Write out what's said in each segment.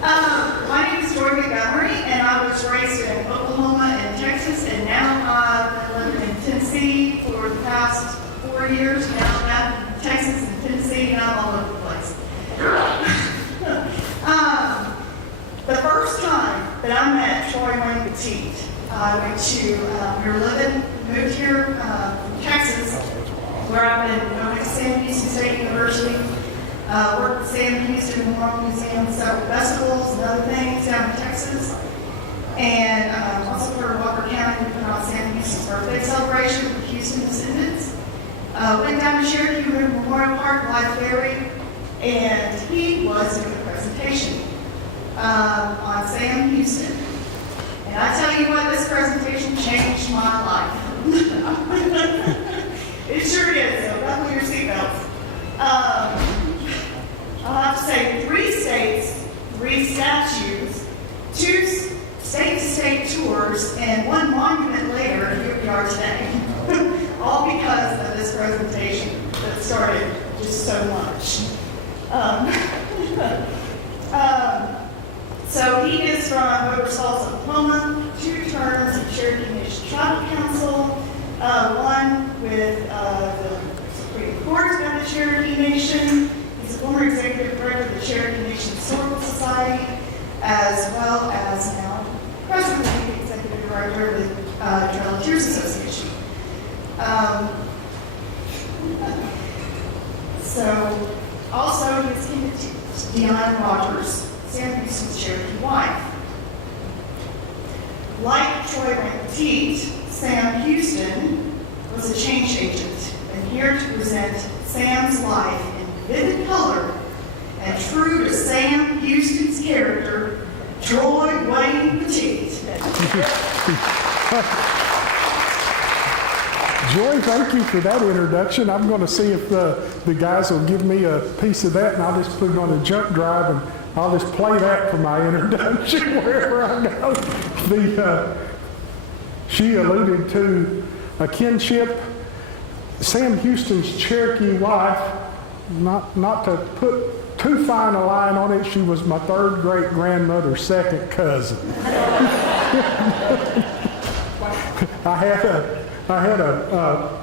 My name is Joy Montgomery, and I was raised in Oklahoma and Texas, and now I've been living in Tennessee for the past 4 years. Now I'm in Texas and Tennessee, and I'm all over the place. The first time that I met Troy Wayne Poteet, I went to, moved here from Texas, where I went to Sam Houston State University. Worked at Sam Houston Memorial Museum, several festivals and other things down in Texas. And also for Walker County, we put on Sam Houston's birthday celebration for Houston descendants. Went down to Cherokee River Memorial Park, Live Ferry, and he was doing a presentation on Sam Houston. And I tell you what, this presentation changed my life. It sure is, so buckle your seatbelts. I'll have to say 3 states, 3 statues, 2 state-to-state tours, and 1 monument later, here we are today. All because of this presentation that started just so much. So he is from Boulder Falls, Oklahoma, 2 terms of Cherokee Nation Tribal Council, 1 with the Supreme Court of the Cherokee Nation. He's a former executive director of the Cherokee Nation Historical Society, as well as now president and executive director of the Trail and Tears Association. So, also he's kin to Deanna Rogers, Sam Houston's Cherokee wife. Like Troy Wayne Poteet, Sam Houston was a change agent, and here to present Sam's life in vivid color and true to Sam Houston's character, Troy Wayne Poteet. Joy, thank you for that introduction. I'm going to see if the guys will give me a piece of that, and I'll just put it on a jump drive, and I'll just play that for my introduction wherever I go. She alluded to a kinship. Sam Houston's Cherokee wife, not to put too fine a line on it, she was my 3rd great-grandmother's 2nd cousin. I had a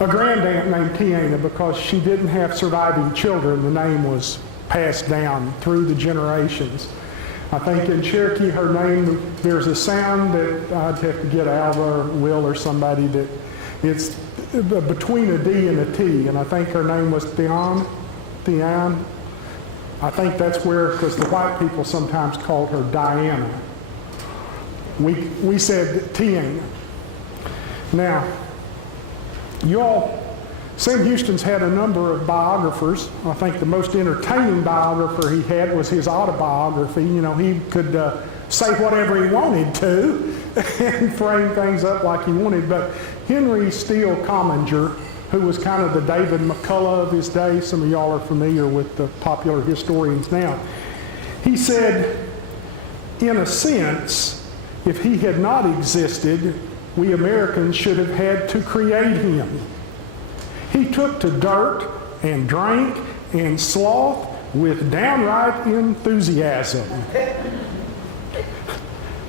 grandaunt named Tiana because she didn't have surviving children. The name was passed down through the generations. I think in Cherokee, her name, there's a sound that I'd have to get Alva or Will or somebody that it's between a D and a T, and I think her name was Theon. I think that's where, because the white people sometimes called her Diana. We said Tiana. Now, Sam Houston's had a number of biographers. I think the most entertaining biographer he had was his autobiography. You know, he could say whatever he wanted to and frame things up like he wanted. But Henry Steele Commager, who was kind of the David McCullough of his day, some of y'all are familiar with the popular historians now, he said, in a sense, if he had not existed, we Americans should have had to create him. He took to dirt and drank and sloth with downright enthusiasm.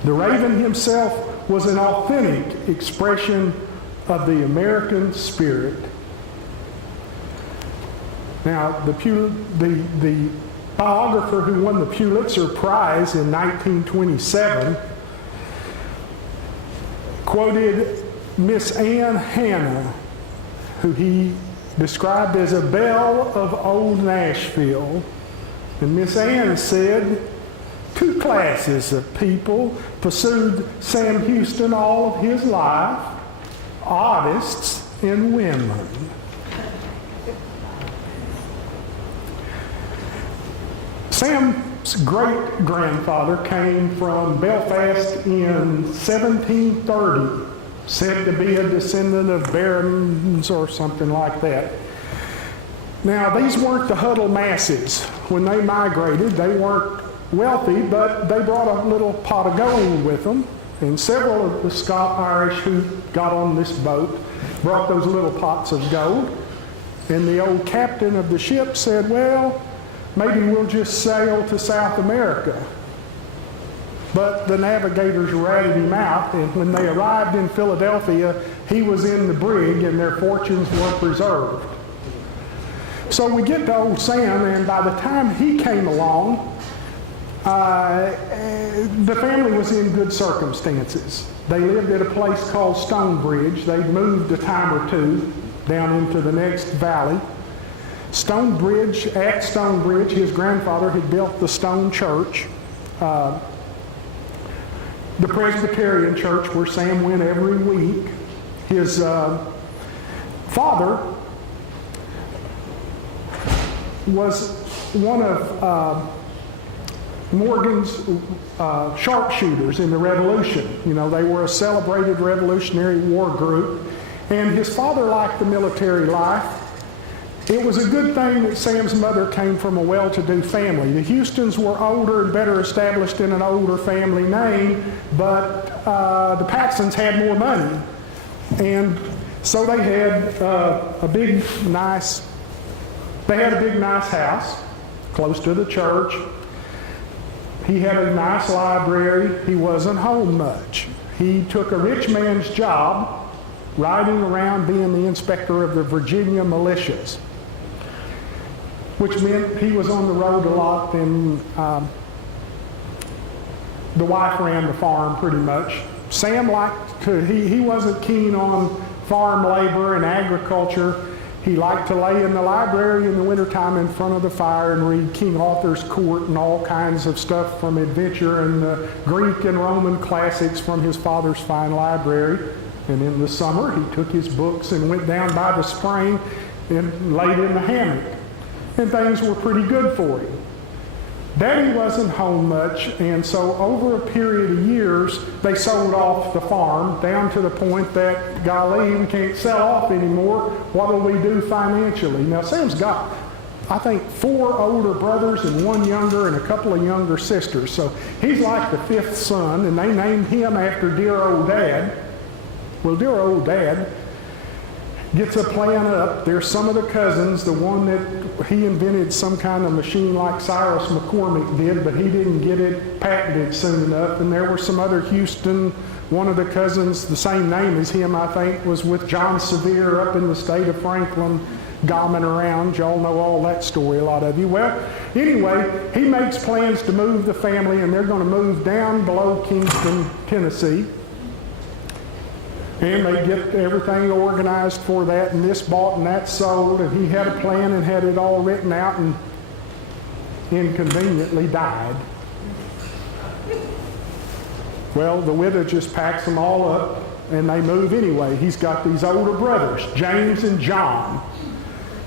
The Raven himself was an authentic expression of the American spirit. Now, the biographer who won the Pulitzer Prize in 1927 quoted Miss Anne Hannah, who he described as a belle of old Nashville. And Miss Anne said, 2 classes of people pursued Sam Houston all of his life, artists and women. Sam's great-grandfather came from Belfast in 1730, said to be a descendant of barons or something like that. Now, these weren't the huddle masses. When they migrated, they weren't wealthy, but they brought a little pot of gold with them. And several of the Scotch-Irish who got on this boat brought those little pots of gold. And the old captain of the ship said, well, maybe we'll just sail to South America. But the navigators ratted him out, and when they arrived in Philadelphia, he was in the brig and their fortunes were preserved. So we get to old Sam, and by the time he came along, the family was in good circumstances. They lived at a place called Stonebridge. They'd moved a time or two down into the next valley. Stonebridge, at Stonebridge, his grandfather had built the stone church, the Presbyterian church where Sam went every week. His father was one of Morgan's sharpshooters in the Revolution. You know, they were a celebrated Revolutionary War group, and his father liked the military life. It was a good thing that Sam's mother came from a well-to-do family. The Houstons were older and better established in an older family name, but the Paxtons had more money. And so they had a big, nice house close to the church. He had a nice library. He wasn't home much. He took a rich man's job riding around being the inspector of the Virginia militias, which meant he was on the road a lot, and the wife ran the farm pretty much. Sam he wasn't keen on farm labor and agriculture. He liked to lay in the library in the wintertime in front of the fire and read King Arthur's Court and all kinds of stuff from adventure and the Greek and Roman classics from his father's fine library. And in the summer, he took his books and went down by the spring and laid in the hammock. And things were pretty good for him. Daddy wasn't home much, and so over a period of years, they sold off the farm down to the point that, golly, we can't sell off anymore. What will we do financially? Now, Sam's got, I think, 4 older brothers and 1 younger and a couple of younger sisters. So he's like the 5th son, and they named him after dear old Dad. Well, dear old Dad gets a plan up. There's some of the cousins, the one that he invented some kind of machine like Cyrus McCormick did, but he didn't get it patented soon enough. And there were some other Houston, one of the cousins, the same name as him, I think, was with John Sevier up in the state of Franklin, gomming around. Y'all know all that story, a lot of you. Well, anyway, he makes plans to move the family, and they're going to move down below Kingston, Tennessee. And they get everything organized for that, and this bought and that sold, and he had a plan and had it all written out and inconveniently died. Well, the widow just packs them all up, and they move anyway. He's got these older brothers, James and John.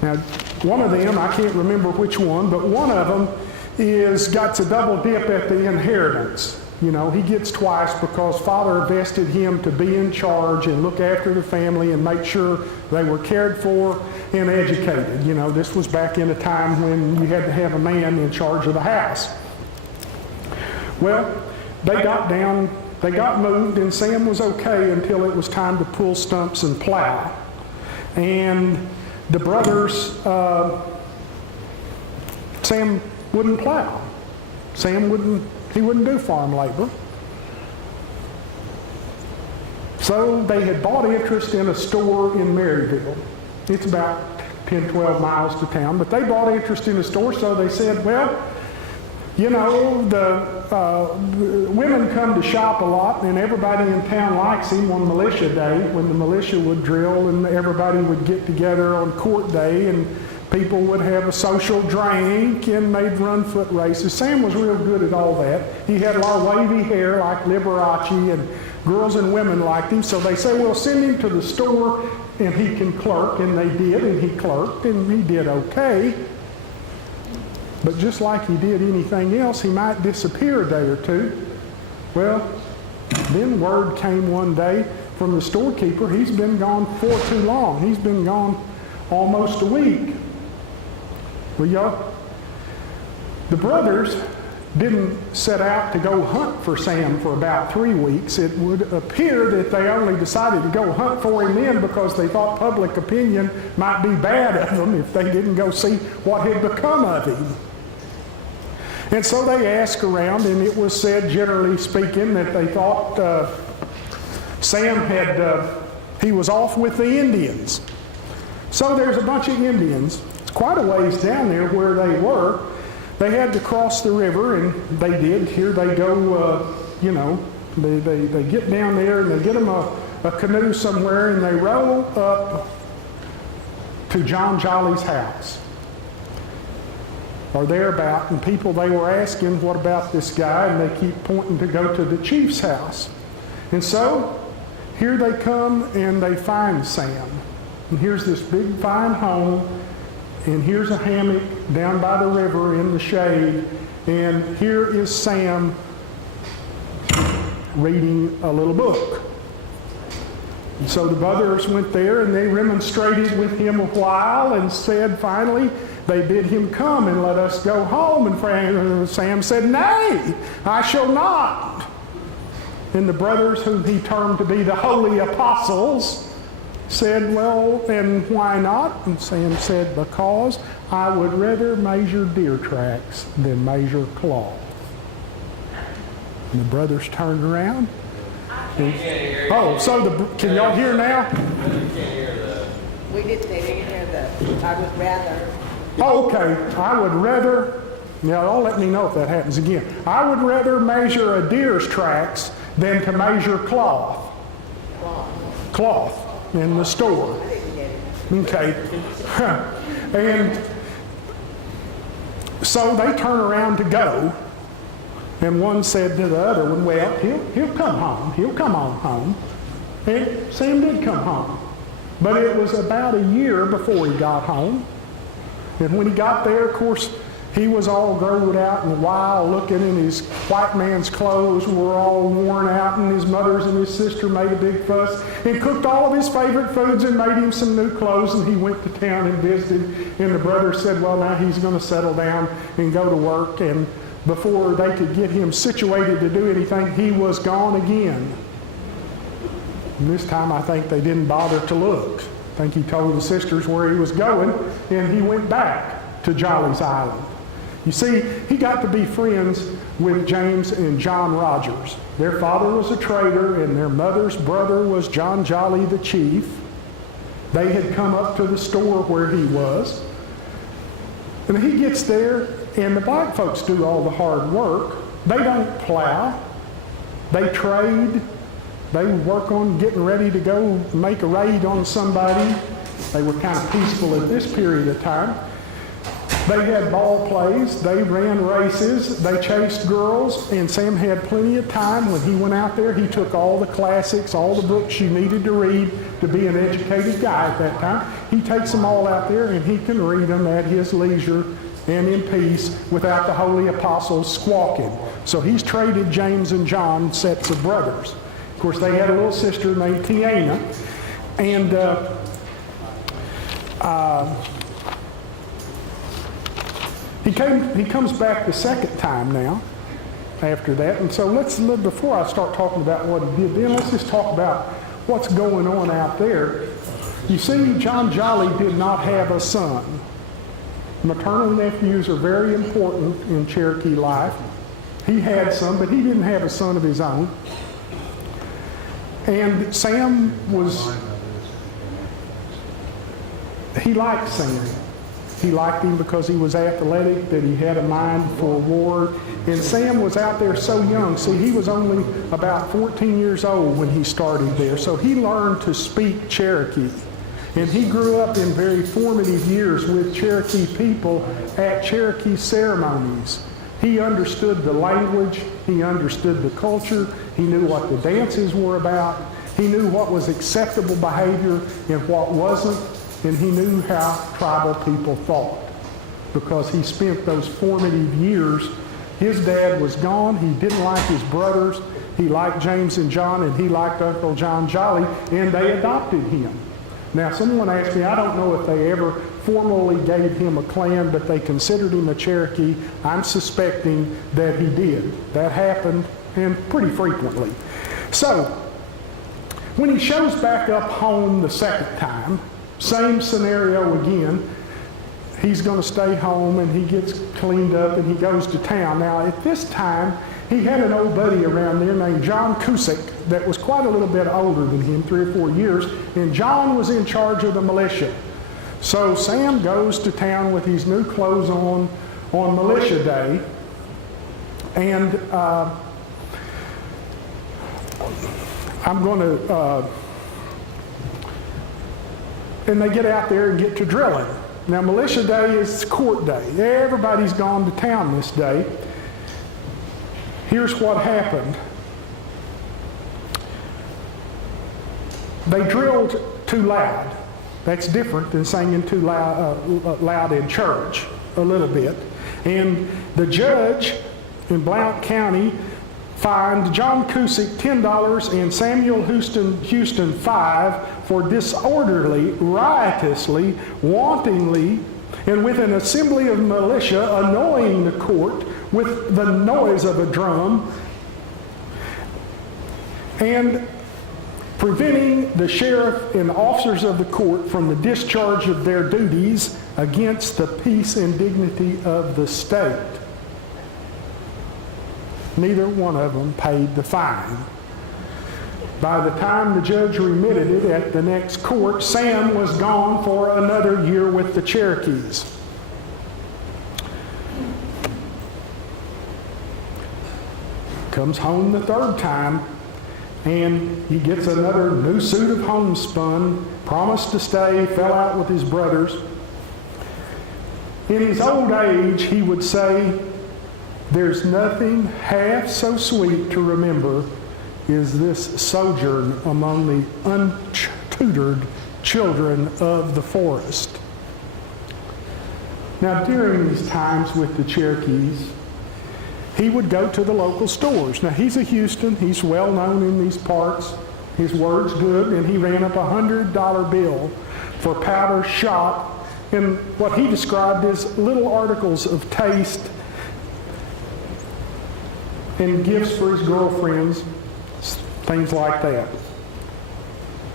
Now, one of them, I can't remember which one, but one of them gets a double dip at the inheritance. You know, he gets twice because Father vested him to be in charge and look after the family and make sure they were cared for and educated. You know, this was back in a time when you had to have a man in charge of the house. Well, they got moved, and Sam was okay until it was time to pull stumps and plow. And the brothers, Sam wouldn't plow. He wouldn't do farm labor. So they had bought interest in a store in Maryville. It's about 10, 12 miles to town, but they bought interest in a store, so they said, well, you know, the women come to shop a lot, and everybody in town likes him on militia day, when the militia would drill and everybody would get together on court day, and people would have a social drink, and they'd run foot races. Sam was real good at all that. He had a lot of wavy hair like Liberace, and girls and women liked him. So they say, well, send him to the store and he can clerk. And they did, and he clerked, and he did okay. But just like he did anything else, he might disappear a day or two. Well, then word came one day from the storekeeper, he's been gone for too long. He's been gone almost a week. Well, y'all, the brothers didn't set out to go hunt for Sam for about 3 weeks. It would appear that they only decided to go hunt for him then because they thought public opinion might be bad of them if they didn't go see what had become of him. And so they asked around, and it was said, generally speaking, that they thought Sam he was off with the Indians. So there's a bunch of Indians. It's quite a ways down there where they were. They had to cross the river, and they did. Here they go, they get down there, and they get them a canoe somewhere, and they roll up to John Jolly's house, or thereabout, and people, they were asking, what about this guy? And they keep pointing to go to the chief's house. And so, here they come, and they find Sam. And here's this big, fine home, and here's a hammock down by the river in the shade, and here is Sam reading a little book. And so the brothers went there, and they remonstrated with him a while, and said, finally, they bid him come and let us go home. And Sam said, nay, I shall not. And the brothers, whom he termed to be the holy apostles, said, well, and why not? And Sam said, because I would rather measure deer tracks than measure cloth. And the brothers turned around. And, can y'all hear now? We didn't hear the, I would rather. Oh, okay. I would rather, now y'all let me know if that happens again. I would rather measure a deer's tracks than to measure cloth. Cloth in the store. Okay. And so they turn around to go, and one said to the other one, well, he'll come home. He'll come on home. And Sam did come home. But it was about a year before he got home. And when he got there, of course, he was all growed out and wild looking, and his white man's clothes were all worn out, and his mothers and his sister made a big fuss and cooked all of his favorite foods and made him some new clothes, and he went to town and visited. And the brother said, well, now he's going to settle down and go to work. And before they could get him situated to do anything, he was gone again. And this time I think they didn't bother to look. I think he told the sisters where he was going, and he went back to Jolly's Island. You see, he got to be friends with James and John Rogers. Their father was a trader, and their mother's brother was John Jolly the chief. They had come up to the store where he was. And he gets there, and the black folks do all the hard work. They don't plow. They trade. They work on getting ready to go make a raid on somebody. They were kind of peaceful at this period of time. They had ball plays, they ran races, they chased girls, and Sam had plenty of time. When he went out there, he took all the classics, all the books you needed to read to be an educated guy at that time. He takes them all out there, and he can read them at his leisure and in peace without the holy apostles squawking. So he's traded James and John sets of brothers. Of course, they had a little sister named Tiana, and he comes back the second time now after that. And so before I start talking about what he did then, let's just talk about what's going on out there. You see, John Jolly did not have a son. Maternal nephews are very important in Cherokee life. He had some, but he didn't have a son of his own. And Sam he liked Sam. He liked him because he was athletic, that he had a mind for war. And Sam was out there so young. See, he was only about 14 years old when he started there. So he learned to speak Cherokee. And he grew up in very formative years with Cherokee people at Cherokee ceremonies. He understood the language. He understood the culture. He knew what the dances were about. He knew what was acceptable behavior and what wasn't. And he knew how tribal people thought because he spent those formative years. His dad was gone. He didn't like his brothers. He liked James and John, and he liked Uncle John Jolly, and they adopted him. Now, someone asked me, I don't know if they ever formally gave him a clan, but they considered him a Cherokee. I'm suspecting that he did. That happened, and pretty frequently. So, when he shows back up home the second time, same scenario again. he's going to stay home, and he gets cleaned up, and he goes to town. Now, at this time, he had an old buddy around there named John Cusick that was quite a little bit older than him, 3 or 4 years, and John was in charge of the militia. So Sam goes to town with his new clothes on Militia Day, and I'm going to, and they get out there and get to drilling. Now, Militia Day is court day. Everybody's gone to town this day. Here's what happened. They drilled too loud. That's different than singing too loud in church, a little bit. And the judge in Blount County fined John Cusick $10 and Samuel Houston $5 for disorderly, riotously, wantonly, and with an assembly of militia annoying the court with the noise of a drum and preventing the sheriff and officers of the court from the discharge of their duties against the peace and dignity of the state. Neither one of them paid the fine. By the time the judge remitted it at the next court, Sam was gone for another year with the Cherokees. Comes home the third time, and he gets another new suit of homespun, promised to stay, fell out with his brothers. In his old age, he would say, "There's nothing half so sweet to remember is this sojourn among the untutored children of the forest." Now, during these times with the Cherokees, he would go to the local stores. Now, he's a Houston. He's well known in these parts. His word's good, and he ran up a $100 bill for powder shot in what he described as little articles of taste and gifts for his girlfriends, things like that.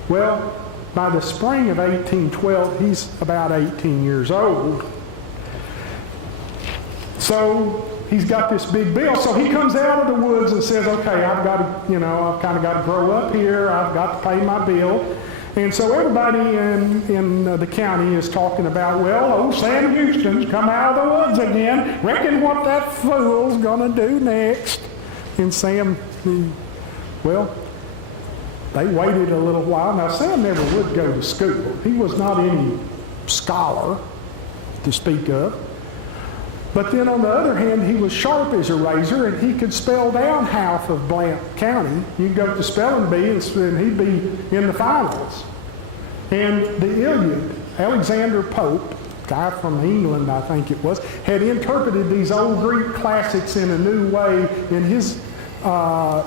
Well, by the spring of 1812, he's about 18 years old. So he's got this big bill. So he comes out of the woods and says, okay, I've got to, I've kind of got to grow up here. I've got to pay my bill. And so everybody in the county is talking about, well, old Sam Houston's come out of the woods again. Reckon what that fool's going to do next. And Sam, well, they waited a little while. Now, Sam never would go to school. He was not any scholar to speak of. But then on the other hand, he was sharp as a razor, and he could spell down half of Blount County. You'd go to spelling bee, and he'd be in the finals. And the Iliad, Alexander Pope, guy from England, I think it was, had interpreted these old Greek classics in a new way, and his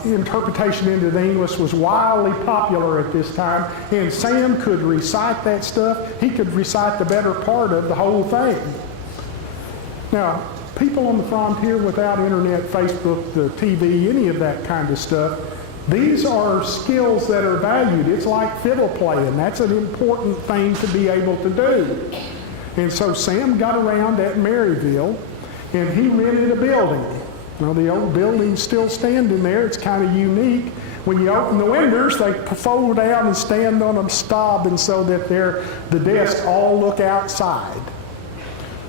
interpretation into the English was wildly popular at this time, and Sam could recite that stuff. He could recite the better part of the whole thing. Now, people on the frontier without internet, Facebook, the TV, any of that kind of stuff, these are skills that are valued. It's like fiddle playing. That's an important thing to be able to do. And so Sam got around at Maryville, and he rented a building. Well, the old building's still standing there. It's kind of unique. When you open the windows, they fold down and stand on a stub, and so that the desks all look outside.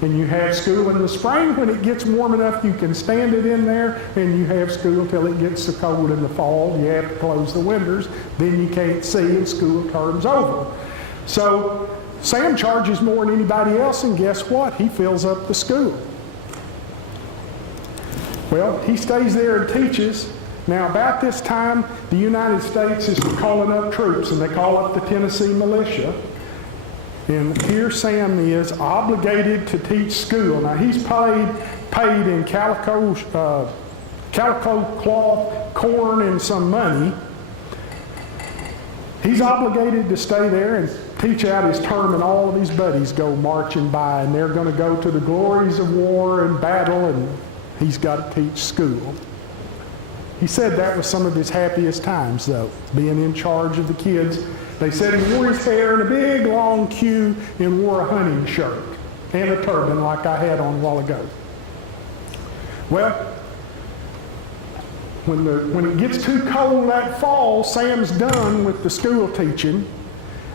And you have school in the spring. When it gets warm enough, you can stand it in there, and you have school till it gets so cold in the fall. You have to close the windows. Then you can't see, and school turns over. So Sam charges more than anybody else, and guess what? He fills up the school. Well, he stays there and teaches. Now, about this time, the United States is calling up troops, and they call up the Tennessee militia. And here Sam is obligated to teach school. Now, he's paid in calico cloth, corn, and some money. He's obligated to stay there and teach out his term, and all of his buddies go marching by, and they're going to go to the glories of war and battle, and he's got to teach school. He said that was some of his happiest times, though, being in charge of the kids. They said he wore his hair in a big, long queue and wore a hunting shirt. and a turban like I had on a while ago. Well, when it gets too cold that fall, Sam's done with the school teaching,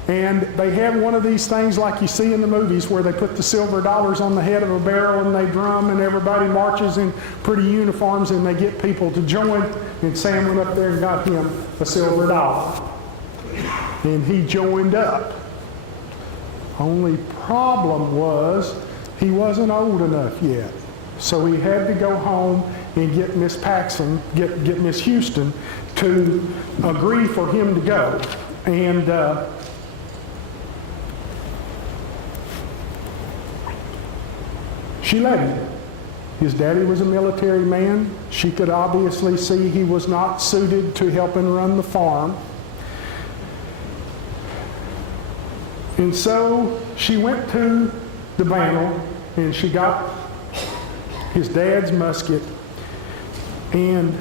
and they have one of these things like you see in the movies where they put the silver dollars on the head of a barrel and they drum and everybody marches in pretty uniforms and they get people to join, and Sam went up there and got him a silver dollar. And he joined up. Only problem was he wasn't old enough yet. So he had to go home and get Miss Paxson, get Miss Houston to agree for him to go. And she let him. His daddy was a military man. She could obviously see he was not suited to helping run the farm. And so she went to the banner and she got his dad's musket and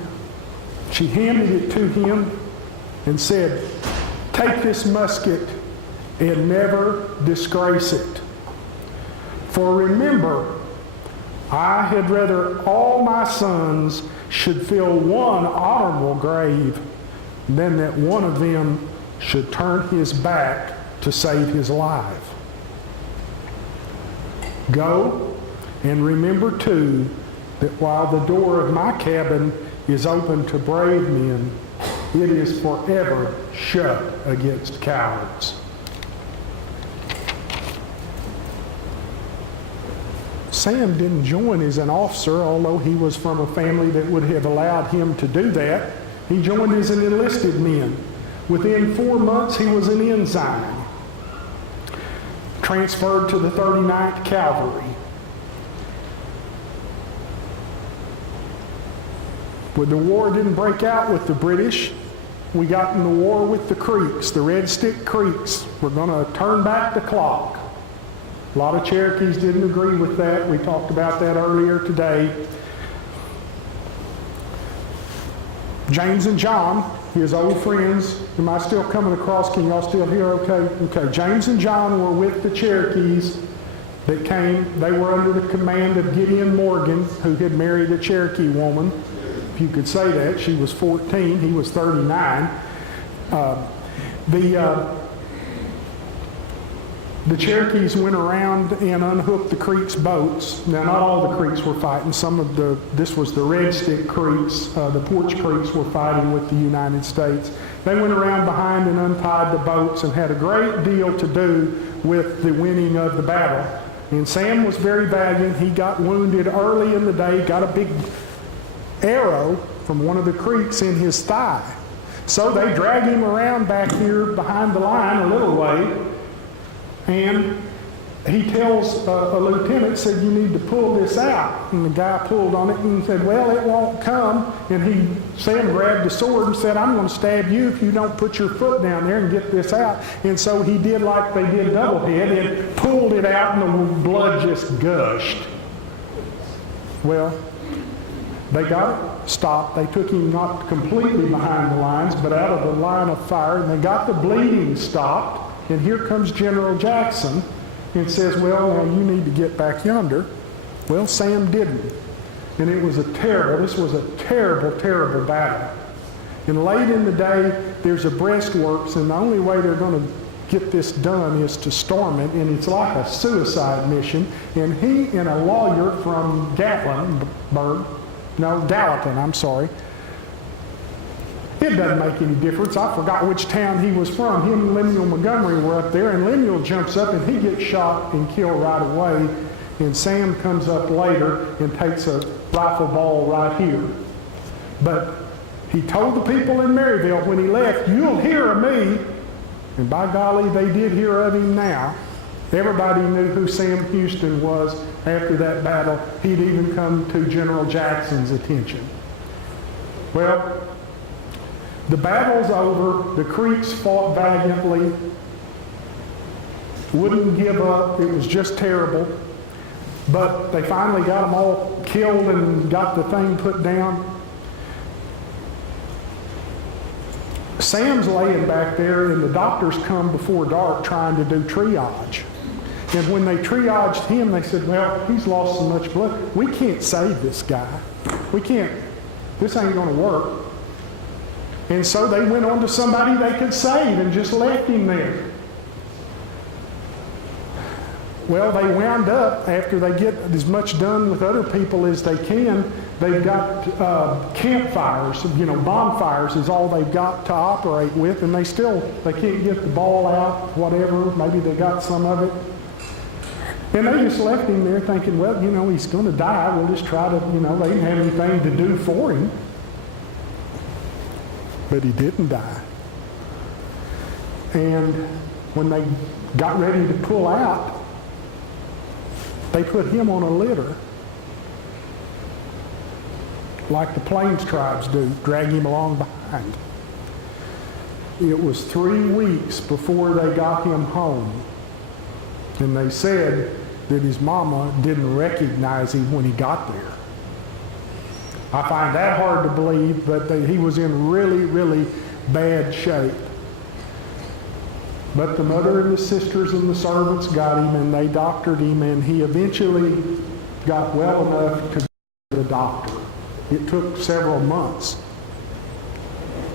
she handed it to him and said, "Take this musket and never disgrace it. For remember, I had rather all my sons should fill one honorable grave than that one of them should turn his back to save his life. Go and remember too that while the door of my cabin is open to brave men, it is forever shut against cowards." Sam didn't join as an officer, although he was from a family that would have allowed him to do that. He joined as an enlisted man. Within 4 months, he was an ensign, transferred to the 39th Cavalry. When the war didn't break out with the British, we got in the war with the Creeks, the Red Stick Creeks. We're going to turn back the clock. A lot of Cherokees didn't agree with that. We talked about that earlier today. James and John, his old friends, am I still coming across? Can y'all still hear okay? Okay, James and John were with the Cherokees that came. They were under the command of Gideon Morgan, who had married a Cherokee woman. If you could say that. She was 14, he was 39. The Cherokees went around and unhooked the Creeks' boats. Now, not all the Creeks were fighting. This was the Red Stick Creeks. The Porch Creeks were fighting with the United States. They went around behind and untied the boats and had a great deal to do with the winning of the battle. And Sam was very valiant. He got wounded early in the day, got a big arrow from one of the Creeks in his thigh. So they dragged him around back here behind the line a little way. And he tells a lieutenant, said, "You need to pull this out." And the guy pulled on it and said, "Well, it won't come." And Sam grabbed the sword and said, "I'm going to stab you if you don't put your foot down there and get this out." And so he did like they did Doublehead and pulled it out and the blood just gushed. Well, they got it stopped. They took him not completely behind the lines, but out of the line of fire, and they got the bleeding stopped. And here comes General Jackson and says, "Well, now you need to get back yonder." Well, Sam didn't. And this was a terrible, terrible battle. And late in the day, there's a breastworks, and the only way they're going to get this done is to storm it, and it's like a suicide mission. And he and a lawyer from Gallatin, it doesn't make any difference. I forgot which town he was from. Him and Lemuel Montgomery were up there, and Lemuel jumps up and he gets shot and killed right away. And Sam comes up later and takes a rifle ball right here. But he told the people in Maryville when he left, "You'll hear of me." And by golly, they did hear of him now. Everybody knew who Sam Houston was after that battle. He'd even come to General Jackson's attention. Well, the battle's over. The Creeks fought valiantly, wouldn't give up. It was just terrible. But they finally got them all killed and got the thing put down. Sam's laying back there, and the doctors come before dark trying to do triage. And when they triaged him, they said, well, he's lost so much blood. We can't save this guy. We can't. This ain't going to work. And so they went on to somebody they could save and just left him there. Well, they wound up, after they get as much done with other people as they can, they've got campfires, bonfires is all they've got to operate with, and they can't get the ball out, whatever, maybe they got some of it. And they just left him there thinking, well, he's going to die. We'll just try to, they didn't have anything to do for him. But he didn't die. And when they got ready to pull out, they put him on a litter, like the Plains tribes do, drag him along behind. It was 3 weeks before they got him home. And they said that his mama didn't recognize him when he got there. I find that hard to believe, but he was in really, really bad shape. But the mother and the sisters and the servants got him, and they doctored him, and he eventually got well enough to go to the doctor. It took several months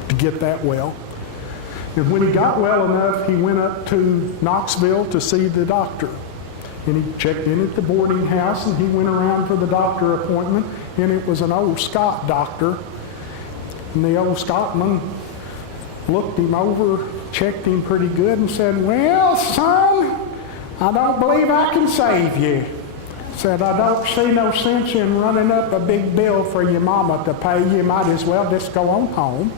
to get that well. And when he got well enough, he went up to Knoxville to see the doctor. And he checked in at the boarding house, and he went around for the doctor appointment, and it was an old Scot doctor. And the old Scotsman looked him over, checked him pretty good, and said, well, son, I don't believe I can save you. Said, I don't see no sense in running up a big bill for your mama to pay. You might as well just go on home,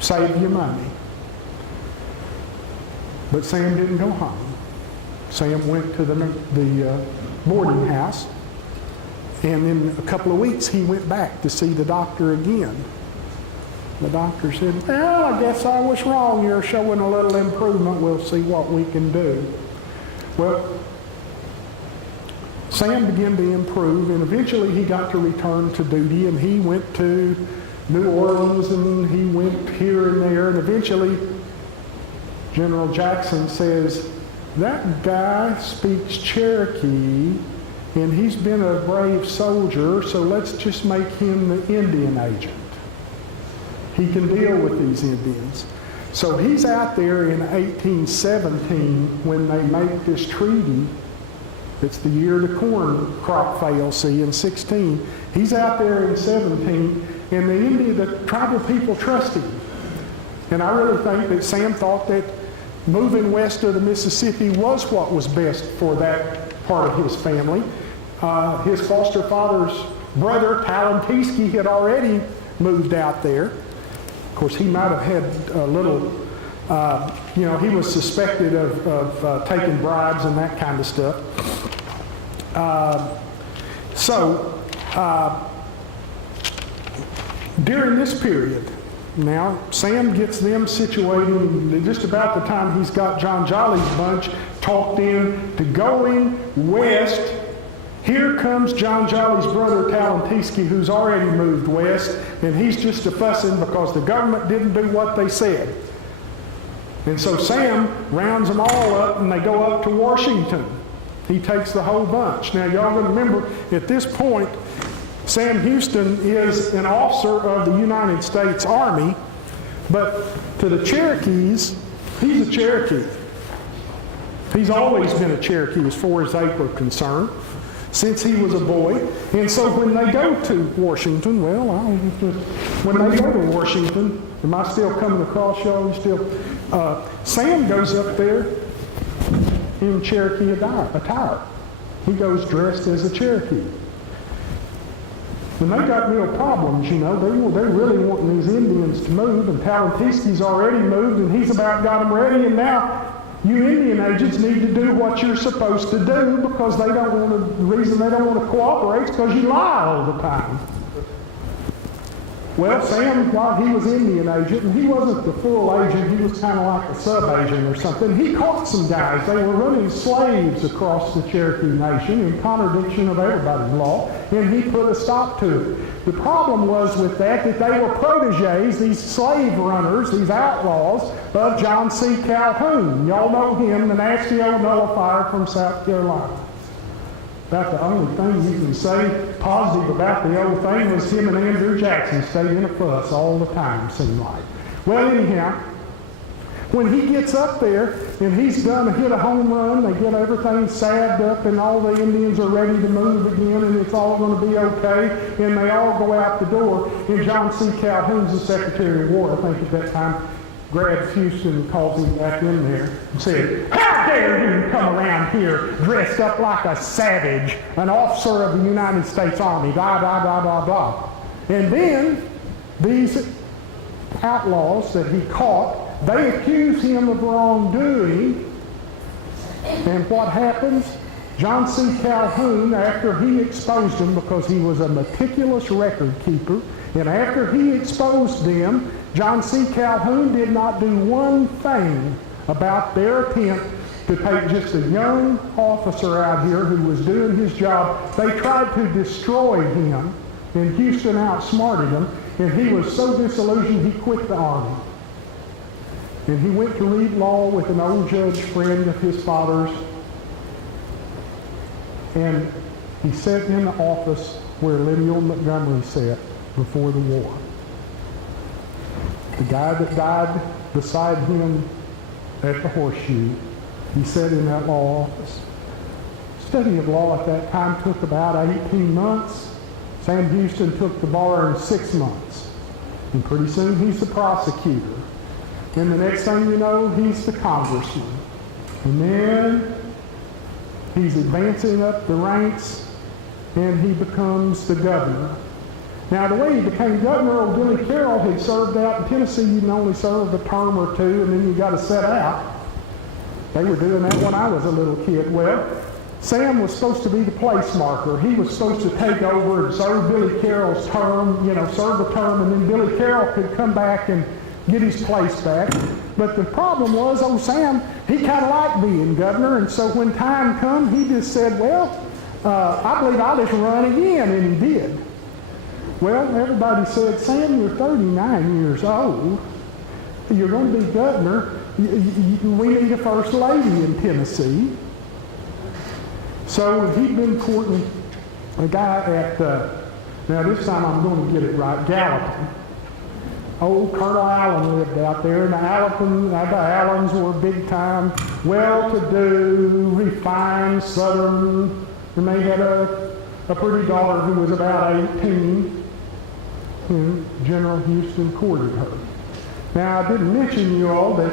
save your money. But Sam didn't go home. Sam went to the boarding house, and in a couple of weeks he went back to see the doctor again. The doctor said, well, I guess I was wrong. You're showing a little improvement. We'll see what we can do. Well, Sam began to improve, and eventually he got to return to duty, and he went to New Orleans, and he went here and there, and eventually General Jackson says, that guy speaks Cherokee, and he's been a brave soldier, so let's just make him the Indian agent. He can deal with these Indians. So he's out there in 1817 when they make this treaty. It's the year the corn crop fails, see, in 16. He's out there in 17, and the tribal people trust him. And I really think that Sam thought that moving west of the Mississippi was what was best for that part of his family. His foster father's brother, Talentiski, had already moved out there. Of course, he might have had a little, he was suspected of taking bribes and that kind of stuff. During this period, now, Sam gets them situated, and just about the time he's got John Jolly's bunch talked in to going west. Here comes John Jolly's brother, Talentiski, who's already moved west, and he's just a-fussing because the government didn't do what they said. And so Sam rounds them all up, and they go up to Washington. He takes the whole bunch. Now, y'all got to remember, at this point, Sam Houston is an officer of the United States Army, but to the Cherokees, he's a Cherokee. He's always been a Cherokee as far as they were concerned, since he was a boy. And so when they go to Washington, when they go to Washington, am I still coming across y'all? Sam goes up there in Cherokee attire. He goes dressed as a Cherokee. When they got real problems, they really wanting these Indians to move, and Talentiski's already moved, and he's about got them ready, and now you Indian agents need to do what you're supposed to do because the reason they don't want to cooperate is because you lie all the time. Well, Sam, while he was Indian agent, and he wasn't the full agent, he was kind of like a sub-agent or something, he caught some guys. They were running slaves across the Cherokee Nation in contradiction of everybody's law. and he put a stop to it. The problem was with that they were proteges, these slave runners, these outlaws, of John C. Calhoun. Y'all know him, the nasty old nullifier from South Carolina. About the only thing you can say positive about the old thing was him and Andrew Jackson stayed in a fuss all the time, seemed like. Well, anyhow, when he gets up there and he's done hit a home run, they get everything salved up and all the Indians are ready to move again and it's all going to be okay, and they all go out the door, and John C. Calhoun's the Secretary of War, I think at that time, grabs Houston and calls him back in there and said, "How dare you come around here dressed up like a savage, an officer of the United States Army, blah, blah, blah, blah, blah." And then these outlaws that he caught, they accuse him of wrongdoing. And what happens? John C. Calhoun, after he exposed them, because he was a meticulous record keeper, and after he exposed them, John C. Calhoun did not do one thing about their attempt to take just a young officer out here who was doing his job. They tried to destroy him, and Houston outsmarted him, and he was so disillusioned he quit the Army. And he went to read law with an old judge friend of his father's, and he sat in the office where Lemuel Montgomery sat before the war. The guy that died beside him at the Horseshoe, he sat in that law office. Study of law at that time took about 18 months. Sam Houston took the bar in 6 months. And pretty soon he's the prosecutor. And the next thing you know, he's the congressman. And then he's advancing up the ranks, and he becomes the governor. Now, the way he became governor, old Billy Carroll had served out in Tennessee. You can only serve a term or two, and then you got to set out. They were doing that when I was a little kid. Well, Sam was supposed to be the place marker. He was supposed to take over and serve Billy Carroll's term, serve a term, and then Billy Carroll could come back and get his place back. But the problem was, old Sam, he kind of liked being governor, and so when time come, he just said, well, I believe I'll just run again, and he did. Well, everybody said, Sam, you're 39 years old. You're going to be governor. We need a first lady in Tennessee. So he'd been courting a guy at, now this time I'm going to get it right, Gallatin. Old Colonel Allen lived out there, and the Allens were big time, well-to-do, refined, Southern, and they had a pretty daughter who was about 18, and General Houston courted her. Now, I didn't mention you all that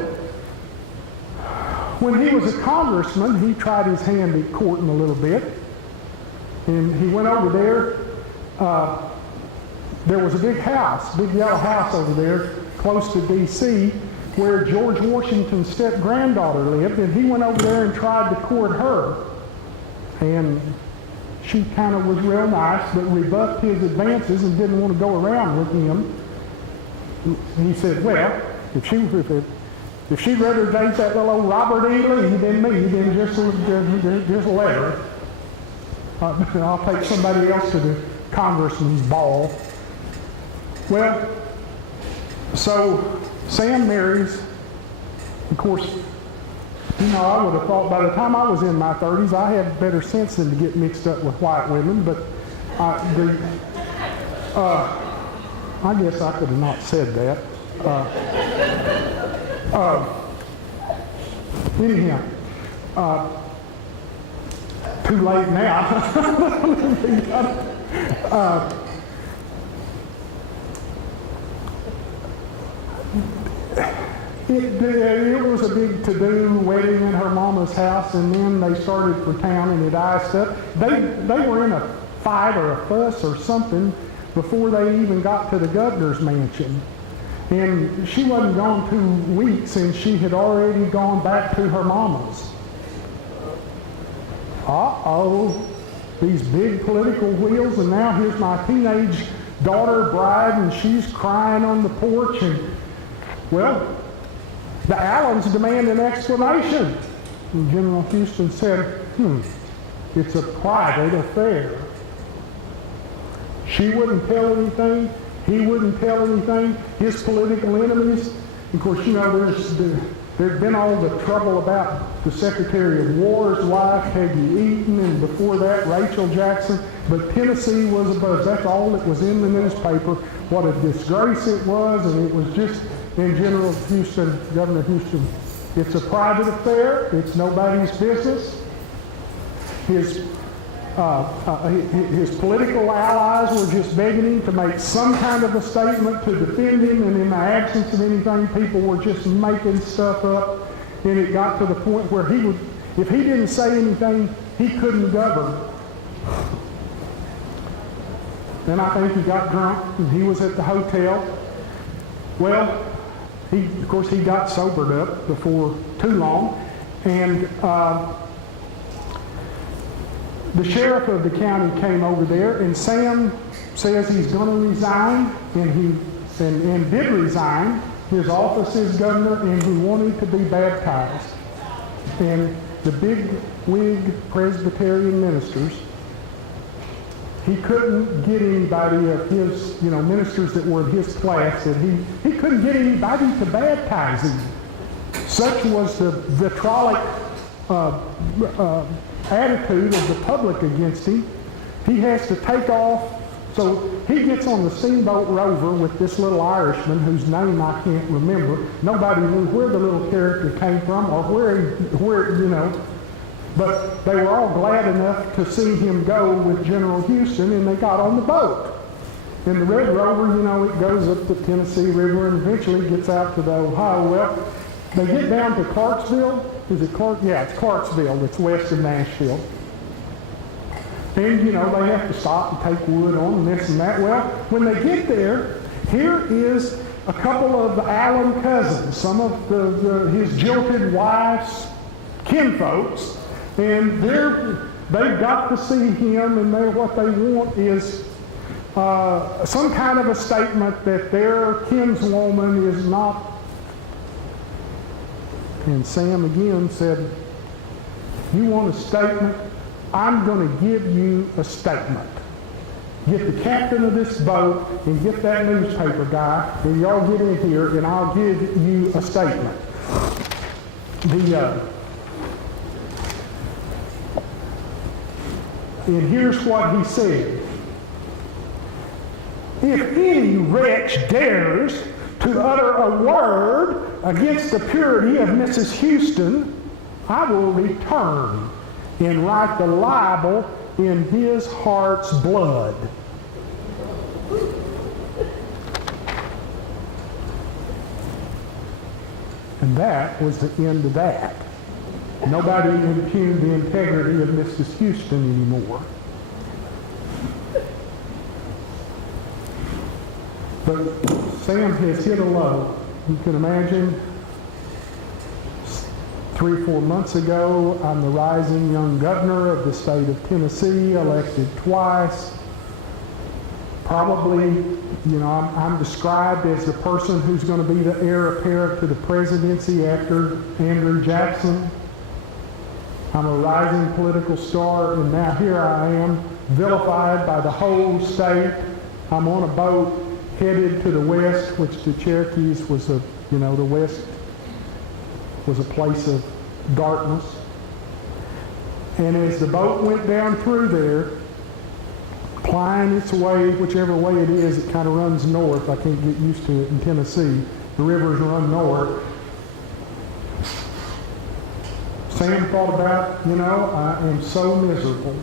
when he was a congressman, he tried his hand at courting a little bit, and he went over there. There was a big house, big yellow house over there, close to D.C., where George Washington's step-granddaughter lived, and he went over there and tried to court her. And she kind of was real nice, but rebuffed his advances and didn't want to go around with him. He said, well, if she'd rather date that little old Robert E. Lee than me, then just let her. I'll take somebody else to the congressman's ball. Well, so Sam marries. Of course, I would have thought by the time I was in my 30s, I had better sense than to get mixed up with white women, but I guess I could have not said that. Anyhow, too late now. It was a big to-do wedding in her mama's house, and then they started for town, and it iced up. They were in a fight or a fuss or something before they even got to the governor's mansion. And she wasn't gone 2 weeks, and she had already gone back to her mama's. Uh-oh, these big political wheels, and now here's my teenage daughter bride, and she's crying on the porch, and, well, the Allens demand an explanation. And General Houston said, it's a private affair. She wouldn't tell anything. He wouldn't tell anything. His political enemies, of course, you know, there's been all the trouble about the Secretary of War's wife, Peggy Eaton, and before that, Rachel Jackson. But Tennessee was abuzz. That's all that was in the newspaper, what a disgrace it was, and it was just, in general, Houston, Governor Houston, it's a private affair. It's nobody's business. His political allies were just begging him to make some kind of a statement to defend him, and in the absence of anything, people were just making stuff up, and it got to the point where he would, if he didn't say anything, he couldn't govern. And I think he got drunk, and he was at the hotel. Well, of course, he got sobered up before too long, and the sheriff of the county came over there, and Sam says he's going to resign, and did resign his office as governor, and he wanted to be baptized. And the big wig Presbyterian ministers, he couldn't get anybody of his, ministers that were of his class, that he couldn't get anybody to baptize him. Such was the vitriolic attitude of the public against him. He has to take off. So he gets on the Steamboat Rover with this little Irishman whose name I can't remember. Nobody knew where the little character came from or where. But they were all glad enough to see him go with General Houston, and they got on the boat. And the Red Rover, it goes up the Tennessee River and eventually gets out to the Ohio. Well, they get down to Clarksville. Is it Clark? Yeah, it's Clarksville. It's west of Nashville. And, they have to stop and take wood on and this and that. Well, when they get there, here is a couple of Allen cousins, some of his jilted wife's kinfolks, and they've got to see him, and what they want is some kind of a statement that their kinswoman is not. And Sam again said, "You want a statement? I'm going to give you a statement. Get the captain of this boat and get that newspaper guy, and y'all get in here, and I'll give you a statement." And here's what he said. "If any wretch dares to utter a word against the purity of Mrs. Houston, I will return and write the libel in his heart's blood." And that was the end of that. Nobody impugned the integrity of Mrs. Houston anymore. But Sam has hit a low. You can imagine 3 or 4 months ago, I'm the rising young governor of the state of Tennessee, elected twice. Probably, I'm described as the person who's going to be the heir apparent to the presidency after Andrew Jackson. I'm a rising political star, and now here I am, vilified by the whole state. I'm on a boat headed to the west, which the Cherokees was the west was a place of darkness. And as the boat went down through there, plying its way, whichever way it is, it kind of runs north. I can't get used to it in Tennessee. The rivers run north. Sam thought about, I am so miserable.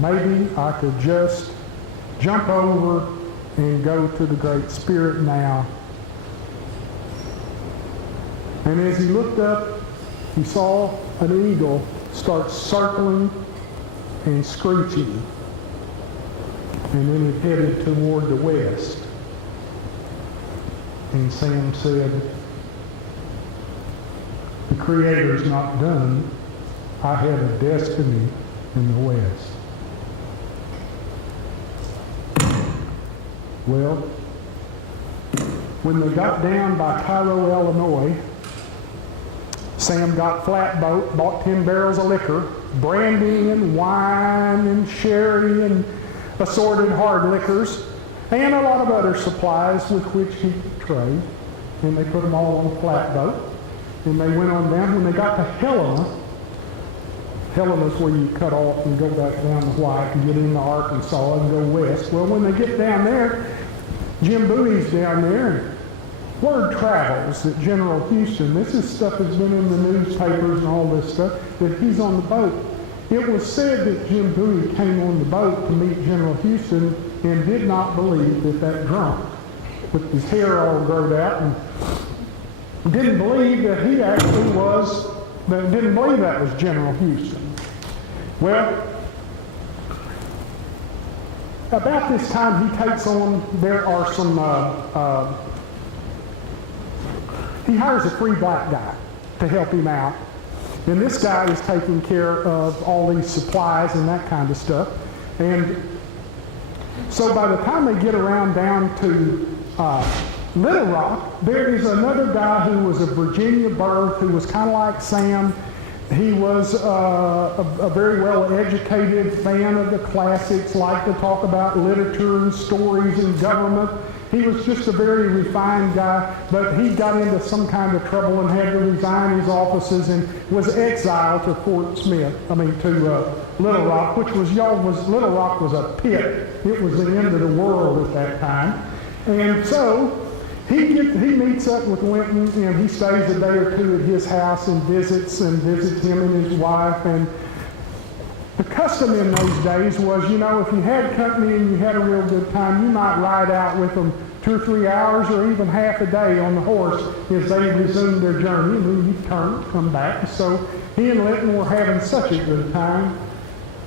Maybe I could just jump over and go to the Great Spirit now. And as he looked up, he saw an eagle start circling and screeching. And then it headed toward the west. And Sam said, "The Creator's not done. I have a destiny in the west." Well, when they got down by Cairo, Illinois, Sam got flatboat, bought 10 barrels of liquor, brandy and wine and sherry and assorted hard liquors, and a lot of other supplies with which he could trade. And they put them all on a flatboat. And they went on down. When they got to Helena, Helena's where you cut off and go back down the White and get into Arkansas and go west. Well, when they get down there, Jim Bowie's down there, and word travels that General Houston, this is stuff that's been in the newspapers and all this stuff, that he's on the boat. It was said that Jim Bowie came on the boat to meet General Houston and did not believe that drunk, with his hair all growed out, and didn't believe that he actually was, didn't believe that was General Houston. Well, about this time he takes on, there are some, he hires a free black guy to help him out. And this guy is taking care of all these supplies and that kind of stuff. And so by the time they get around down to Little Rock, there is another guy who was of Virginia birth, who was kind of like Sam. He was a very well-educated fan of the classics, liked to talk about literature and stories and government. He was just a very refined guy, but he got into some kind of trouble and had to resign his offices and was exiled to Little Rock, which was Little Rock was a pit. It was the end of the world at that time. And so he meets up with Linton, and he stays a day or two at his house and visits him and his wife. And the custom in those days was, if you had company and you had a real good time, you might ride out with them 2 or 3 hours or even half a day on the horse as they resumed their journey, and then you'd come back. So he and Linton were having such a good time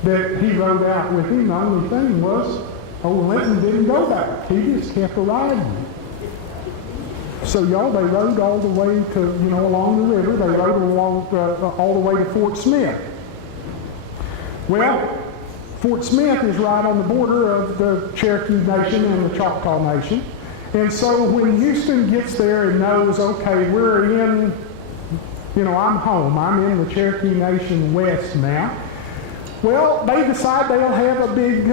that he rode out with him. The only thing was, Linton didn't go back. He just kept riding. So they rode all the way to, along the river. They rode along all the way to Fort Smith. Well, Fort Smith is right on the border of the Cherokee Nation and the Choctaw Nation. And so when Houston gets there and knows, okay, we're in, I'm home. I'm in the Cherokee Nation West now. Well, they decide they'll have a big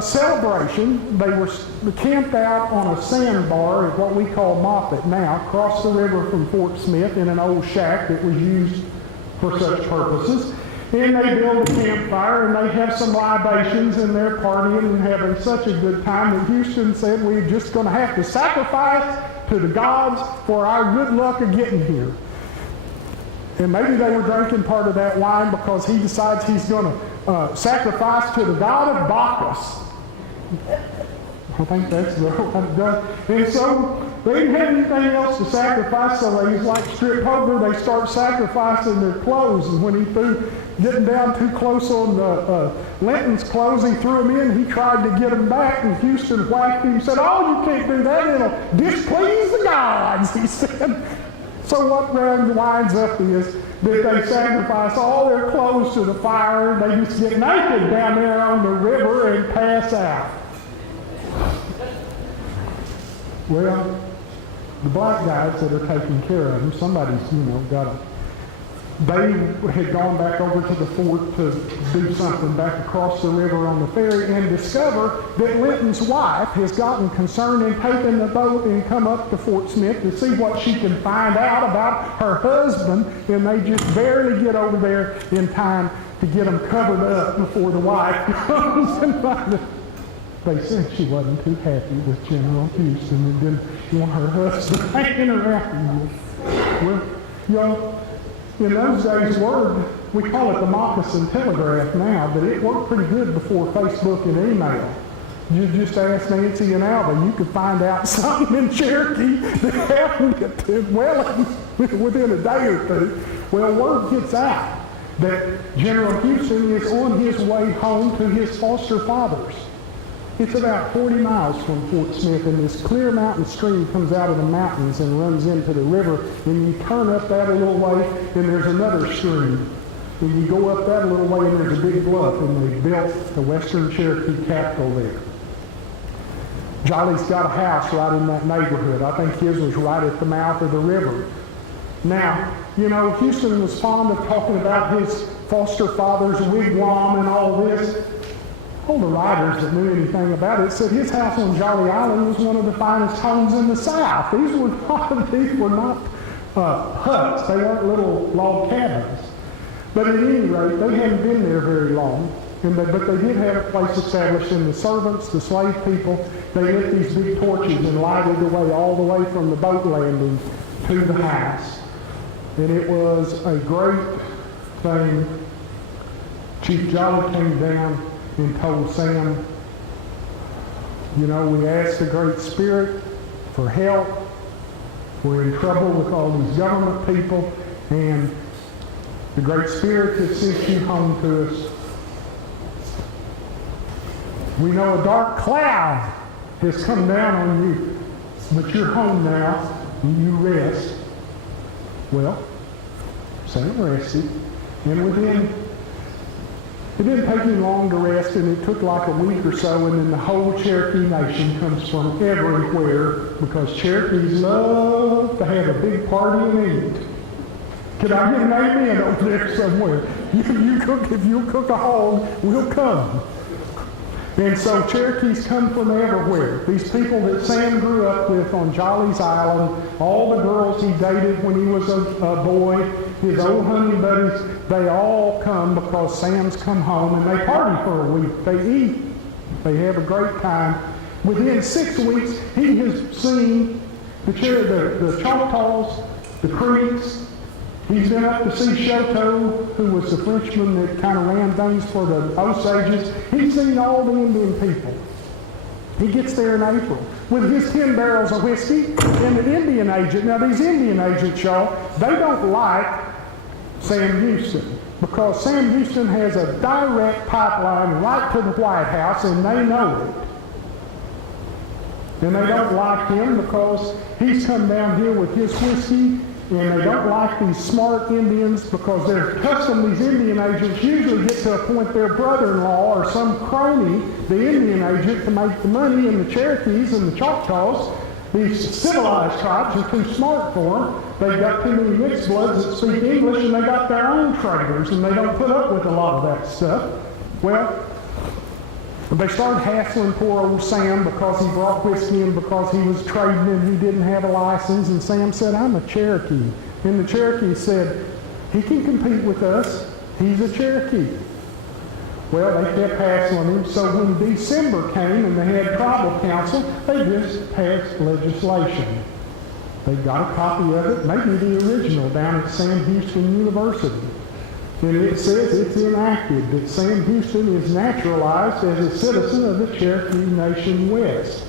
celebration. They were camped out on a sandbar at what we call Moffett now, across the river from Fort Smith in an old shack that was used for such purposes. And they build a campfire, and they have some libations, and they're partying and having such a good time that Houston said, we're just going to have to sacrifice to the gods for our good luck of getting here. And maybe they were drinking part of that wine because he decides he's going to sacrifice to the god of Bacchus. I think that's the and so they didn't have anything else to sacrifice, so they just strip over. They start sacrificing their clothes, and when he threw getting down too close on Linton's clothes, he threw them in. He tried to get them back, and Houston whacked him and said, "Oh, you can't do that. It'll displease the gods," he said. So what winds up is that they sacrifice all their clothes to the fire. They just get naked down there on the river and pass out. Well, the black guys that are taking care of them, somebody's, got a... They had gone back over to the fort to do something back across the river on the ferry and discover that Linton's wife has gotten concerned and taken the boat and come up to Fort Smith to see what she can find out about her husband, and they just barely get over there in time to get them covered up before the wife comes and finds them. They said she wasn't too happy with General Houston and didn't want her husband hanging around. Well, in those days, we call it the moccasin telegraph now, but it worked pretty good before Facebook and email. You just ask Nancy and Alvin, you could find out something in Cherokee that happened within a day or two. Well, word gets out that General Houston is on his way home to his foster fathers. It's about 40 miles from Fort Smith, and this clear mountain stream comes out of the mountains and runs into the river, and you turn up that a little way, and there's another stream. And you go up that a little way, and there's a big bluff, and they built the Western Cherokee capital there. Jolly's got a house right in that neighborhood. I think his was right at the mouth of the river. Now, Houston was fond of talking about his foster father's wigwam and all this. all the writers that knew anything about it said his house on Jolly Island was one of the finest homes in the South. These were not huts. They weren't little log cabins. But at any rate, they hadn't been there very long. But they did have a place established, and the servants, the slave people, they lit these big torches and lighted the way all the way from the boat landing to the house. And it was a great thing. Chief Jolly came down and told Sam, you know, we asked the Great Spirit for help. We're in trouble with all these government people, and the Great Spirit has sent you home to us. We know a dark cloud has come down on you, but you're home now, and you rest. Well, Sam rested, and it didn't take him long to rest, and it took like a week or so, and then the whole Cherokee Nation comes from everywhere, because Cherokees love to have a big party and eat. Can I get an amen over there somewhere? If you cook a hog, we'll come. And so Cherokees come from everywhere. These people that Sam grew up with on Jolly's Island, all the girls he dated when he was a boy, his old hunting buddies, they all come because Sam's come home, and they party for a week. They eat. They have a great time. Within 6 weeks, he has seen the Choctaws, the Creeks. He's been up to see Choteau, who was the Frenchman that kind of ran things for the Osages. He's seen all the Indian people. He gets there in April with his 10 barrels of whiskey and an Indian agent. Now, these Indian agents, y'all, they don't like Sam Houston, because Sam Houston has a direct pipeline right to the White House, and they know it. And they don't like him because he's come down here with his whiskey, and they don't like these smart Indians because they're accustomed, these Indian agents usually get to appoint their brother-in-law or some crony, the Indian agent, to make the money, and the Cherokees and the Choctaws, these civilized tribes, are too smart for them. They've got too many mixed bloods that speak English, and they got their own traders, and they don't put up with a lot of that stuff. Well, they started hassling poor old Sam because he brought whiskey and because he was trading and he didn't have a license. And Sam said, I'm a Cherokee. And the Cherokee said, he can compete with us. He's a Cherokee. Well, they kept hassling him. So when December came and they had tribal council, they just passed legislation. They got a copy of it, maybe the original, down at Sam Houston University. And it says it's enacted that Sam Houston is naturalized as a citizen of the Cherokee Nation West.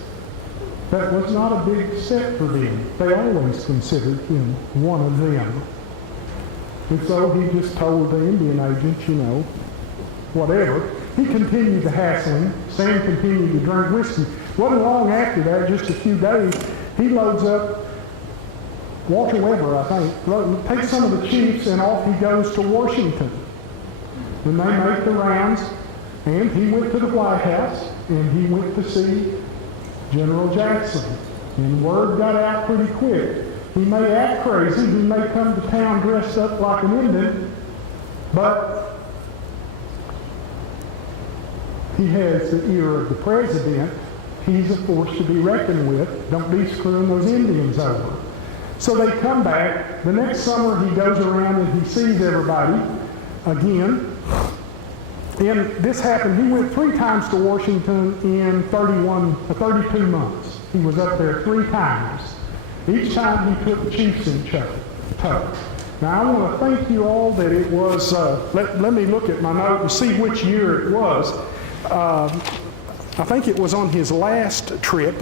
That was not a big step for them. They always considered him one of them. And so he just told the Indian agent, you know, whatever. He continued to hassle him. Sam continued to drink whiskey. Wasn't long after that, just a few days, he loads up Walter Weber, I think, takes some of the chiefs, and off he goes to Washington. And they make the rounds, and he went to the White House, and he went to see General Jackson. And word got out pretty quick. He may act crazy, he may come to town dressed up like an Indian, but he has the ear of the president. He's a force to be reckoned with. Don't be screwing those Indians over. So they come back. The next summer he goes around and he sees everybody again. And this happened, he went 3 times to Washington in 32 months. He was up there 3 times. Each time he took the chiefs in tow. Now I want to thank you all that it was, let me look at my note and see which year it was. I think it was on his last trip.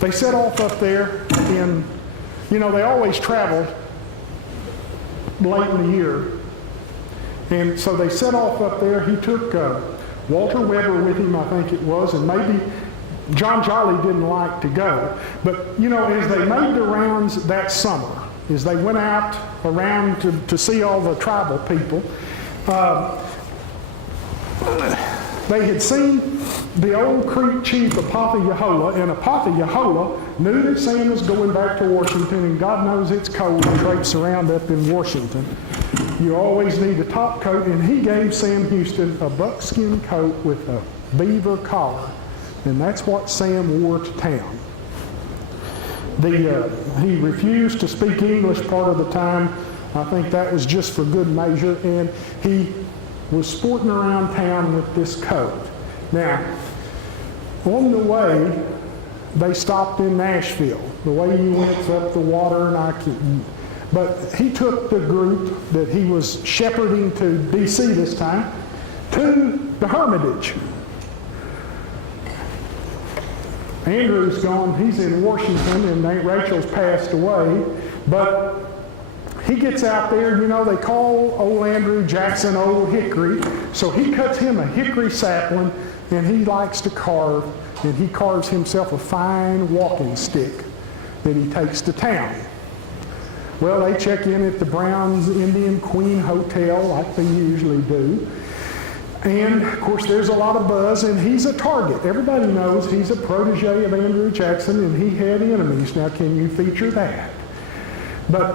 They set off up there in, they always travel late in the year. And so they set off up there. He took Walter Weber with him, I think it was, and maybe John Jolly didn't like to go. But, as they made the rounds that summer, as they went out around to see all the tribal people, they had seen the old Creek chief Apothe Yahola, and Apothe Yahola knew that Sam was going back to Washington, and God knows it's cold and traipse around up in Washington. You always need a top coat, and he gave Sam Houston a buckskin coat with a beaver collar, and that's what Sam wore to town. He refused to speak English part of the time. I think that was just for good measure, and he was sporting around town with this coat. Now, on the way, they stopped in Nashville. The way he went up the water, and but he took the group that he was shepherding to D.C. this time to the Hermitage. Andrew's gone, he's in Washington, and Aunt Rachel's passed away, but he gets out there, you know, they call old Andrew Jackson Old Hickory, so he cuts him a hickory sapling, and he likes to carve, and he carves himself a fine walking stick that he takes to town. Well, they check in at the Brown's Indian Queen Hotel like they usually do. And, of course, there's a lot of buzz, and he's a target. Everybody knows he's a protege of Andrew Jackson, and he had enemies. Now, can you feature that? But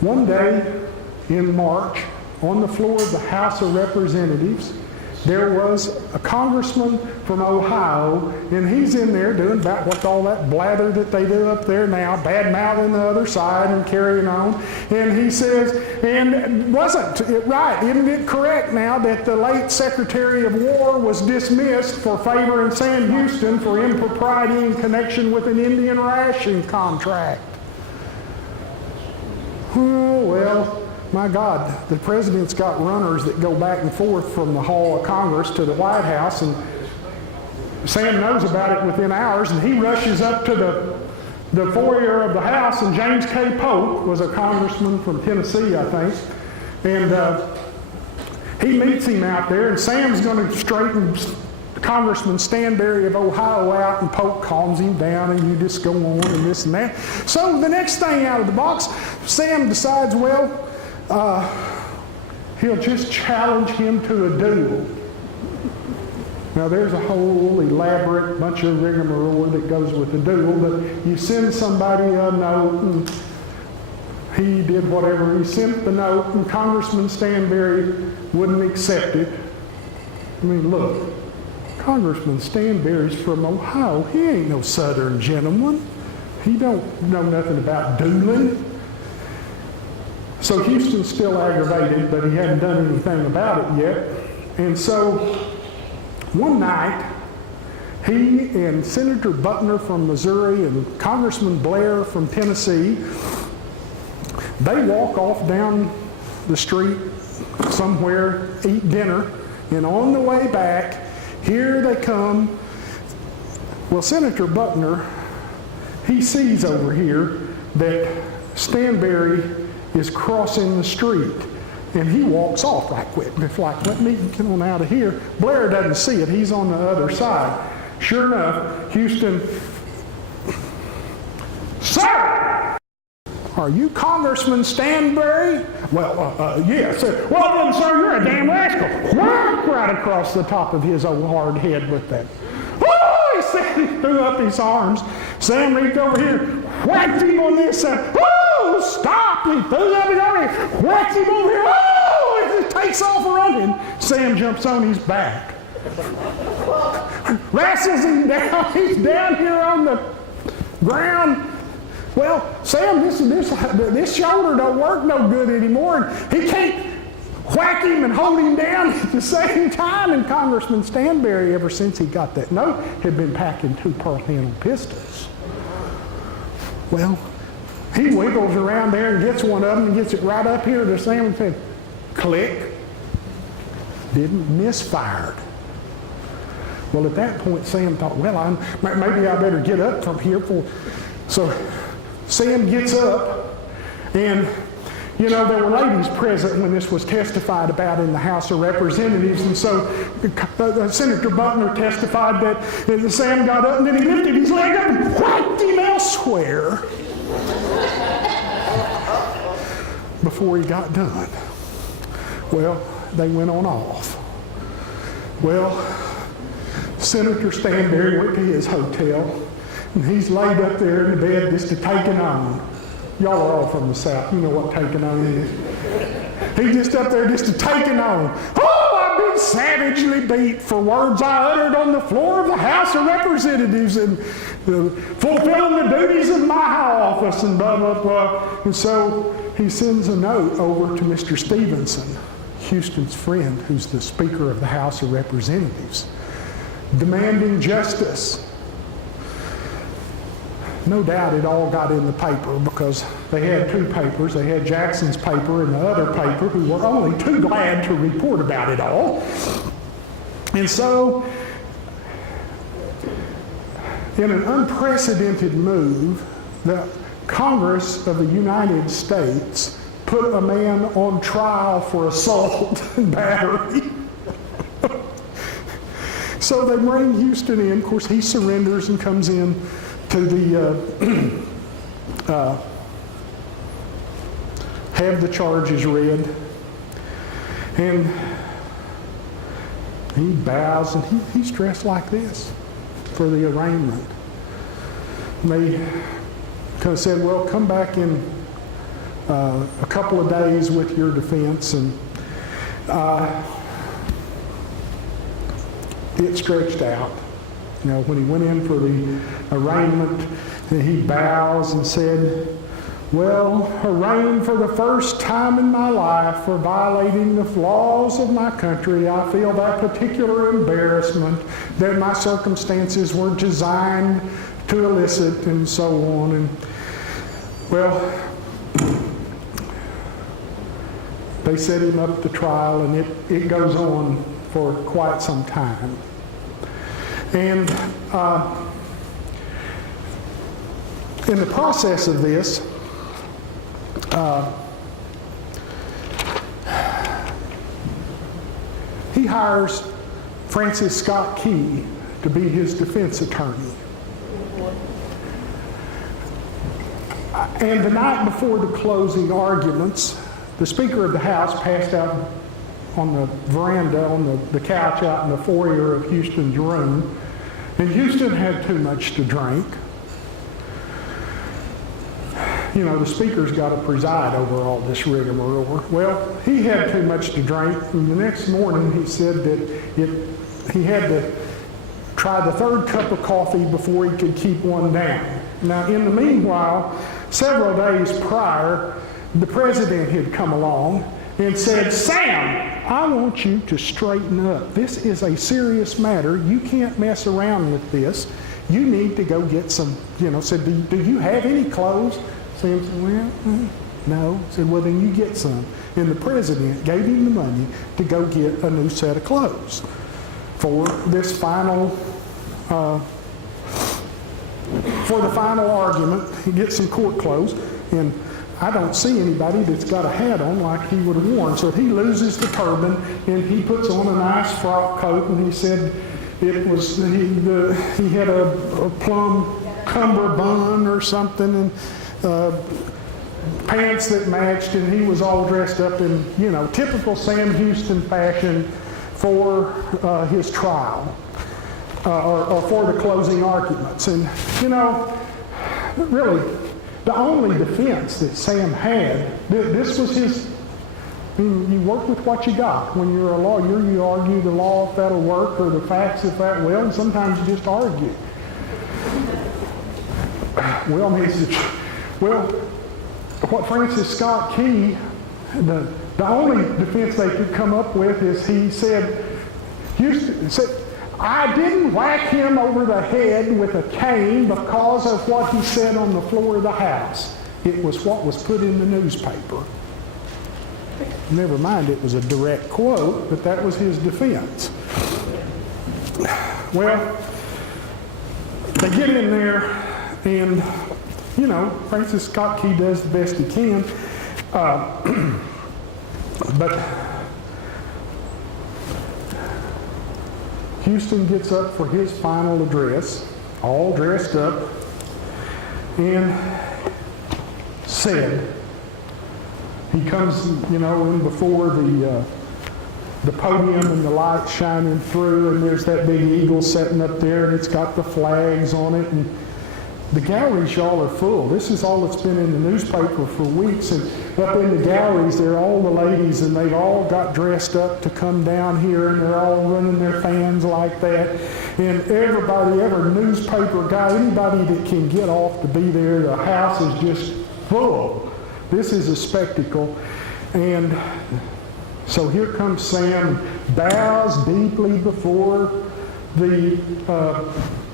one day in March, on the floor of the House of Representatives, there was a congressman from Ohio, and he's in there doing about what all that blather that they do up there now, bad-mouthing the other side and carrying on. And he says, and wasn't it right, isn't it correct now that the late Secretary of War was dismissed for favoring Sam Houston for impropriety in connection with an Indian ration contract? Oh, well, my God, the president's got runners that go back and forth from the Hall of Congress to the White House, and Sam knows about it within hours, and he rushes up to the foyer of the House, and James K. Polk was a congressman from Tennessee, I think, and he meets him out there, and Sam's going to straighten Congressman Stanberry of Ohio out, and Polk calms him down, and you just go on and this and that. So the next thing out of the box, Sam decides, well, he'll just challenge him to a duel. Now there's a whole elaborate bunch of rigmarole that goes with the duel, but you send somebody a note, and he did whatever. He sent the note, and Congressman Stanberry wouldn't accept it. I mean, look, Congressman Stanberry's from Ohio. He ain't no Southern gentleman. He don't know nothing about dueling. So Houston's still aggravated, but he hadn't done anything about it yet. And so one night, he and Senator Butner from Missouri and Congressman Blair from Tennessee, they walk off down the street somewhere, eat dinner, and on the way back, here they come. Well, Senator Butner, he sees over here that Stanberry is crossing the street, and he walks off right quick. It's like, let me get on out of here. Blair doesn't see it. He's on the other side. Sure enough, Houston, sir, are you Congressman Stanberry? Well, yes. Well then, sir, you're a damn rascal. Whack right across the top of his old hard head with that. Oh, he said, he threw up his arms. Sam reached over here, whacked him on this side. Oh, stop! He threw up his arms, whacked him over here. Oh, he takes off running. Sam jumps on his back. Wrestles him down. He's down here on the ground. Well, Sam, this shoulder don't work no good anymore, and he can't whack him and hold him down at the same time. And Congressman Stanberry, ever since he got that note, had been packing 2 pearl handle pistols. Well, he wiggles around there and gets one of them and gets it right up here to Sam and said, click. Didn't misfired. Well, at that point, Sam thought, well, maybe I better get up from here. So Sam gets up, and you know, there were ladies present when this was testified about in the House of Representatives, and so Senator Butner testified that Sam got up and then he lifted his leg up and whacked him elsewhere before he got done. Well, they went on off. Well, Senator Stanberry went to his hotel, and he's laid up there in the bed just taking on. Y'all are all from the South. You know what taking on is. He's just up there just taking on. Oh, I've been savagely beat for words I uttered on the floor of the House of Representatives and fulfilling the duties of my high office and blah, blah, blah. And so he sends a note over to Mr. Stevenson, Houston's friend, who's the Speaker of the House of Representatives, demanding justice. No doubt it all got in the paper because they had two papers. They had Jackson's paper and the other paper, who were only too glad to report about it all. And so, in an unprecedented move, the Congress of the United States put a man on trial for assault and battery. So they bring Houston in. Of course, he surrenders and comes in to the have the charges read, and he bows, and he's dressed like this for the arraignment. And they kind of said, well, come back in a couple of days with your defense, and it stretched out. You know, when he went in for the arraignment, he bows and said, well, arraigned for the first time in my life for violating the laws of my country, I feel that particular embarrassment that my circumstances were designed to elicit, and so on. And, well, they set him up to trial, and it goes on for quite some time. And in the process of this, he hires Francis Scott Key to be his defense attorney. And the night before the closing arguments, the Speaker of the House passed out on the veranda, on the couch out in the foyer of Houston's room, and Houston had too much to drink. You know, the Speaker's got to preside over all this rigmarole. Well, he had too much to drink, and the next morning he said that he had to try the third cup of coffee before he could keep one down. Now, in the meanwhile, several days prior, the president had come along and said, Sam, I want you to straighten up. This is a serious matter. You can't mess around with this. You need to go get some, said, do you have any clothes? Sam said, well, no. Said, well, then you get some. And the president gave him the money to go get a new set of clothes for this final, for the final argument. He gets some court clothes, and I don't see anybody that's got a hat on like he would have worn. So he loses the turban, and he puts on a nice frock coat, and he said it was, he had a plum cummerbund or something, and pants that matched, and he was all dressed up in, typical Sam Houston fashion for his trial, or for the closing arguments. And, really, the only defense that Sam had, this was his, you work with what you got. When you're a lawyer, you argue the law if that'll work, or the facts if that will, and sometimes you just argue. Well, what Francis Scott Key, the only defense they could come up with is he said, Houston said, I didn't whack him over the head with a cane because of what he said on the floor of the House. It was what was put in the newspaper. Never mind, it was a direct quote, but that was his defense. Well, they get in there, and, Francis Scott Key does the best he can. But Houston gets up for his final address, all dressed up, and said, he comes, in before the the podium and the light shining through, and there's that big eagle sitting up there, and it's got the flags on it, and the galleries, y'all, are full. This is all that's been in the newspaper for weeks, and up in the galleries, there are all the ladies, and they've all got dressed up to come down here, and they're all running their fans like that. And everybody, every newspaper guy, anybody that can get off to be there, the house is just full. This is a spectacle. And so here comes Sam, bows deeply before the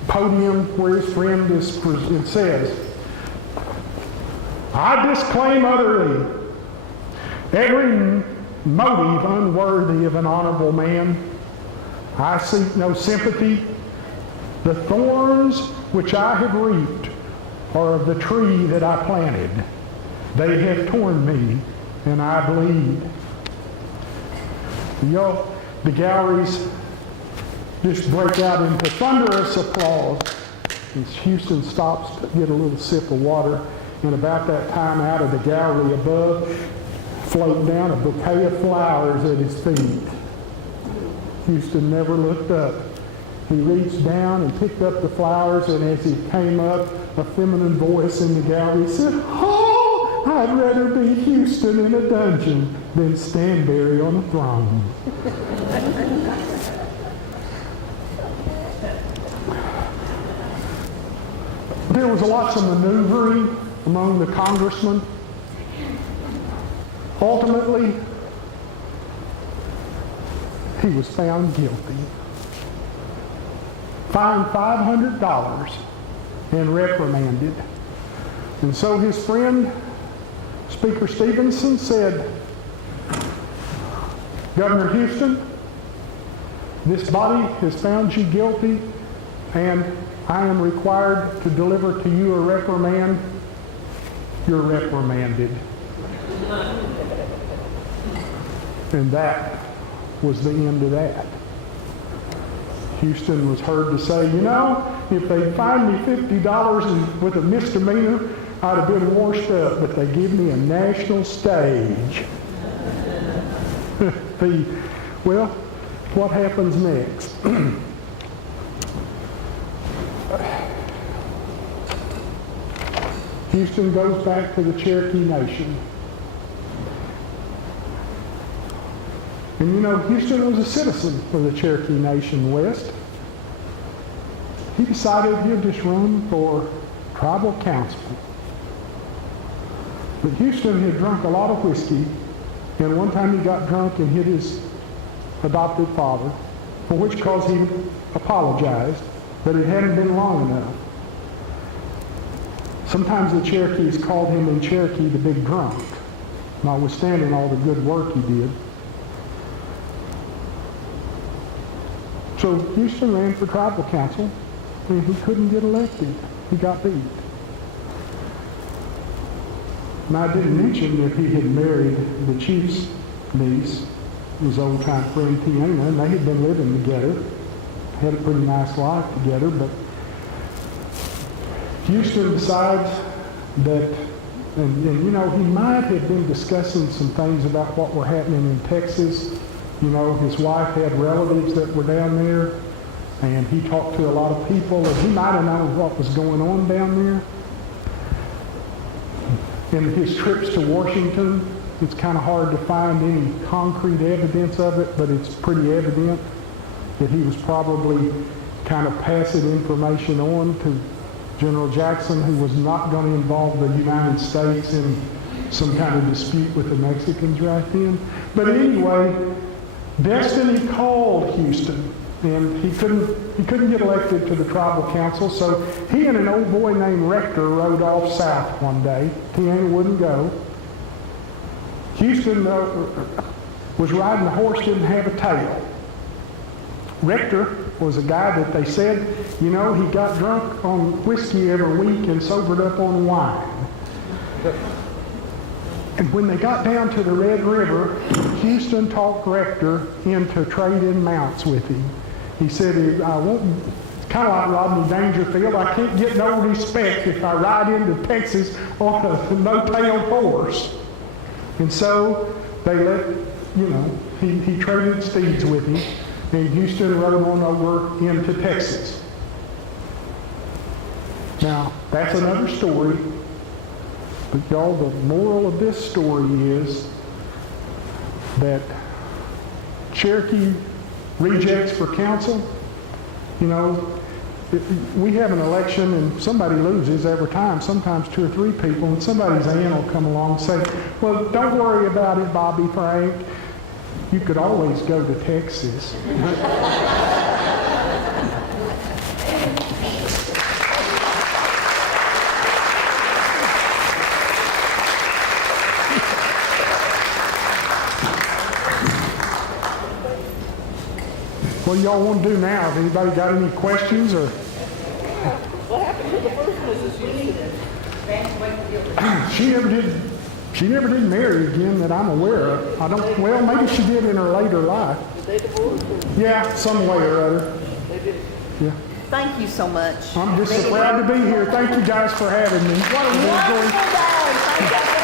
podium where his friend is, and says, "I disclaim utterly every motive unworthy of an honorable man. I seek no sympathy. The thorns which I have reaped are of the tree that I planted. They have torn me, and I bleed." Y'all, the galleries just break out into thunderous applause as Houston stops to get a little sip of water, and about that time, out of the gallery above, float down a bouquet of flowers at his feet. Houston never looked up. He reached down and picked up the flowers, and as he came up, a feminine voice in the gallery said, "Oh, I'd rather be Houston in a dungeon than Stanberry on a throne." There was lots of maneuvering among the congressmen. Ultimately, he was found guilty, fined $500, and reprimanded. And so his friend, Speaker Stevenson, said, "Governor Houston, this body has found you guilty, and I am required to deliver to you a reprimand. You're reprimanded." And that was the end of that. Houston was heard to say, "If they fined me $50 with a misdemeanor, I'd have been washed up, but they give me a national stage." Well, what happens next? Houston goes back to the Cherokee Nation. And Houston was a citizen of the Cherokee Nation West. He decided he'd just run for tribal council. But Houston had drunk a lot of whiskey, and one time he got drunk and hit his adopted father, for which cause he apologized, but it hadn't been long enough. Sometimes the Cherokees called him in Cherokee the Big Drunk, notwithstanding all the good work he did. So Houston ran for tribal council, and he couldn't get elected. He got beat. And I didn't mention that he had married the chief's niece, his old-time friend Tiana, and they had been living together, had a pretty nice life together, but Houston decides that, and he might have been discussing some things about what were happening in Texas. His wife had relatives that were down there, and he talked to a lot of people, and he might have known what was going on down there. In his trips to Washington, it's kind of hard to find any concrete evidence of it, but it's pretty evident that he was probably kind of passing information on to General Jackson, who was not going to involve the United States in some kind of dispute with the Mexicans right then. But anyway, destiny called Houston, and he couldn't get elected to the tribal council, so he and an old boy named Rector rode off south one day. Tiana wouldn't go. Houston was riding a horse, didn't have a tail. Rector was a guy that they said, he got drunk on whiskey every week and sobered up on wine. And when they got down to the Red River, Houston talked Rector into trading mounts with him. He said, it's kind of like Rodney Dangerfield, I can't get no respect if I ride into Texas on a no-tailed horse. And so they let you know, he traded steeds with him, and Houston rode on over into Texas. Now, that's another story, but y'all, the moral of this story is that Cherokee rejects for council, you know, we have an election and somebody loses every time, sometimes 2 or 3 people, and somebody's aunt will come along and say, well, don't worry about it, Bobby Frank. You could always go to Texas. What do y'all want to do now? Has anybody got any questions or? What happened to the first Mrs. Houston? She never did marry again that I'm aware of. Well, maybe she did in her later life. Did they divorce or? Yeah, some way or other. They did. Yeah. Thank you so much. I'm just so proud to be here. Thank you guys for having me. What a wonderful day. Thank you.